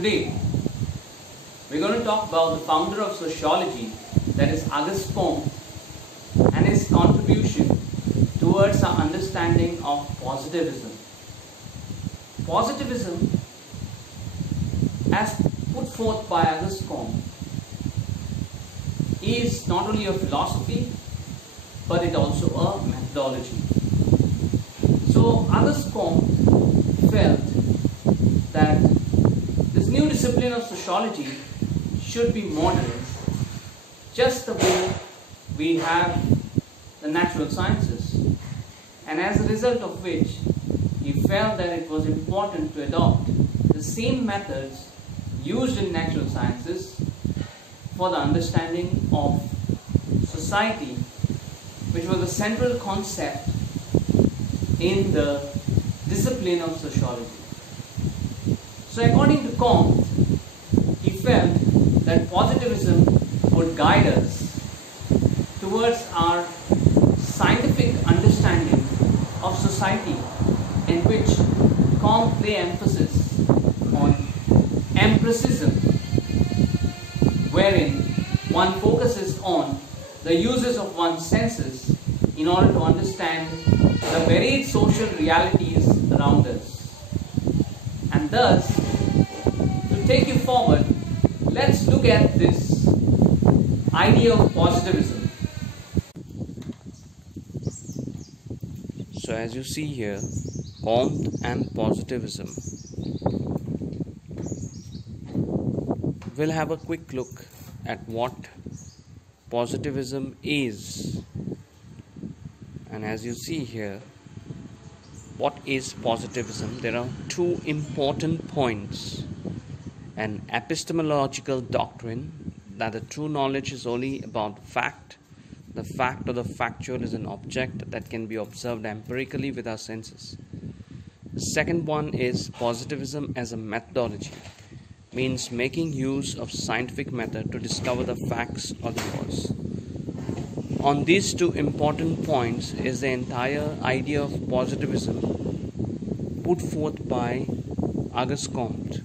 Today, we're going to talk about the founder of sociology, that is Auguste Comte, and his contribution towards our understanding of positivism. Positivism, as put forth by Auguste Comte, is not only a philosophy, but it also a methodology. So Auguste Comte felt that this new discipline of sociology should be modern, just the way we have the natural sciences, and as a result of which he felt that it was important to adopt the same methods used in natural sciences for the understanding of society, which was a central concept in the discipline of sociology. So according to Comte, he felt that positivism would guide us towards our scientific understanding of society, in which Comte lay emphasis on empiricism, wherein one focuses on the uses of one's senses in order to understand the varied social realities around us. And thus, to take you forward, let's look at this idea of positivism. So as you see here, Comte and positivism. We'll have a quick look at what positivism is. And as you see here, what is positivism? There are two important points. An epistemological doctrine that the true knowledge is only about fact. The fact or the factual is an object that can be observed empirically with our senses. The second one is positivism as a methodology, means making use of scientific method to discover the facts or the laws. On these two important points is the entire idea of positivism put forth by Auguste Comte.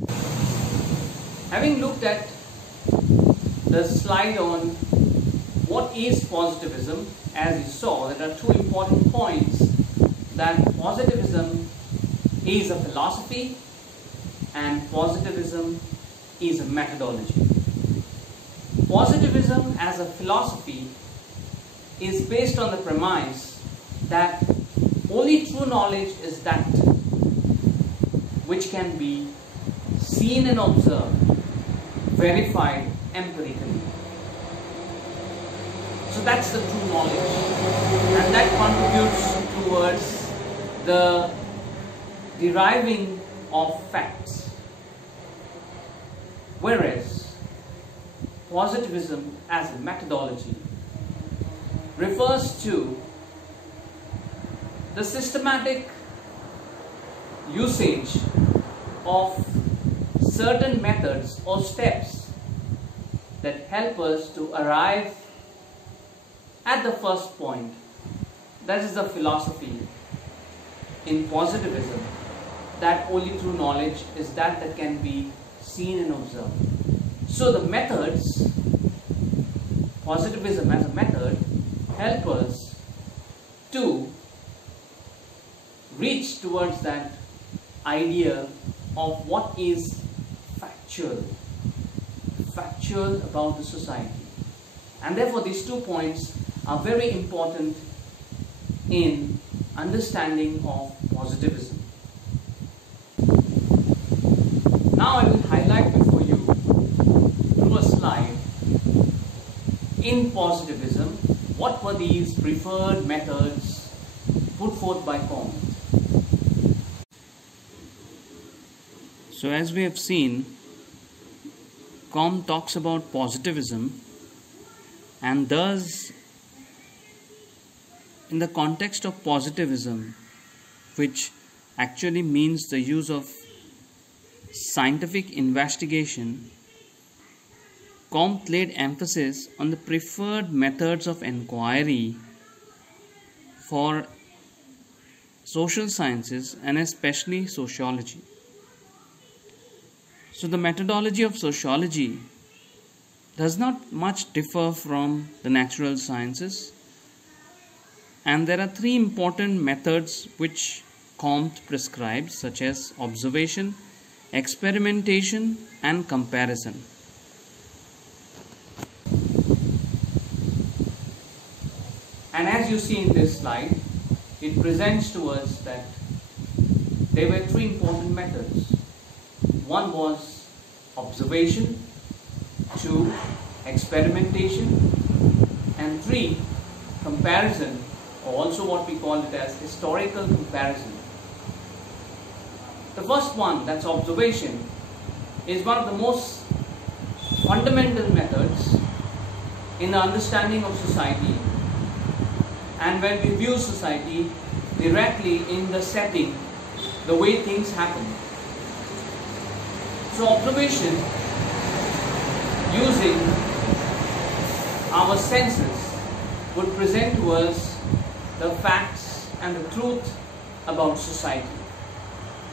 Having looked at the slide on what is positivism, as you saw, there are two important points: that positivism is a philosophy and positivism is a methodology. Positivism as a philosophy is based on the premise that only true knowledge is that which can be seen and observed, verified empirically. So that's the true knowledge, and that contributes towards the deriving of facts. Whereas positivism as a methodology refers to the systematic usage of certain methods or steps that help us to arrive at the first point. That is the philosophy in positivism, that only true knowledge is that can be seen and observed. So the methods, positivism as a method, help us to reach towards that idea of what is factual about the society. And therefore these 2 points are very important in understanding of positivism. Now I will highlight before you through a slide, in positivism, what were these preferred methods put forth by Comte. So as we have seen, Comte talks about positivism, and thus in the context of positivism, which actually means the use of scientific investigation, Comte laid emphasis on the preferred methods of inquiry for social sciences and especially sociology. So the methodology of sociology does not much differ from the natural sciences, and there are three important methods which Comte prescribes, such as observation, experimentation, and comparison. And as you see in this slide, it presents to us that there were three important methods. One was observation, two, experimentation, and three, comparison, or also what we call it as historical comparison. The first one, that's observation, is one of the most fundamental methods in the understanding of society, and when we view society directly in the setting, the way things happen. So observation, using our senses, would present to us the facts and the truth about society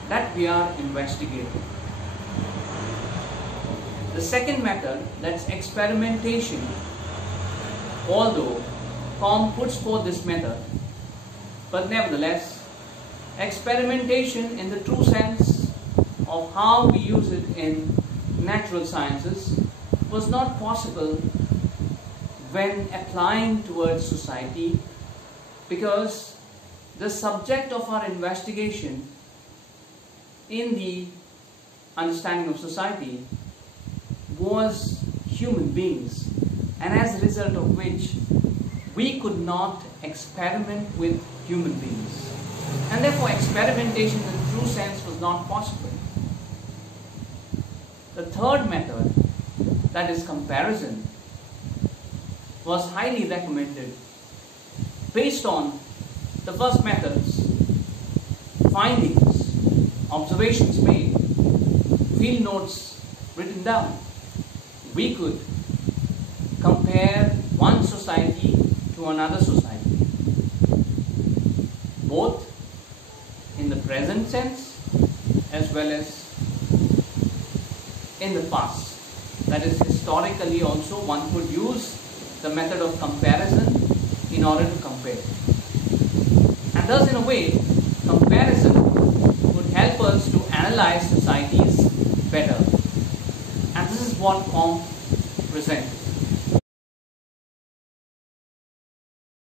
that we are investigating. The second method, that's experimentation, although Comte puts forth this method, but nevertheless, experimentation in the true sense of how we use it in natural sciences was not possible when applying towards society, because the subject of our investigation in the understanding of society was human beings, and as a result of which we could not experiment with human beings, and therefore experimentation in the true sense was not possible. The third method, that is comparison, was highly recommended based on the first methods, findings, observations made, field notes written down. We could compare one society to another society, both in the present sense as well as in the past. That is, historically also one could use the method of comparison in order to compare. And thus, in a way, comparison would help us to analyze societies better. And this is what Comte presented.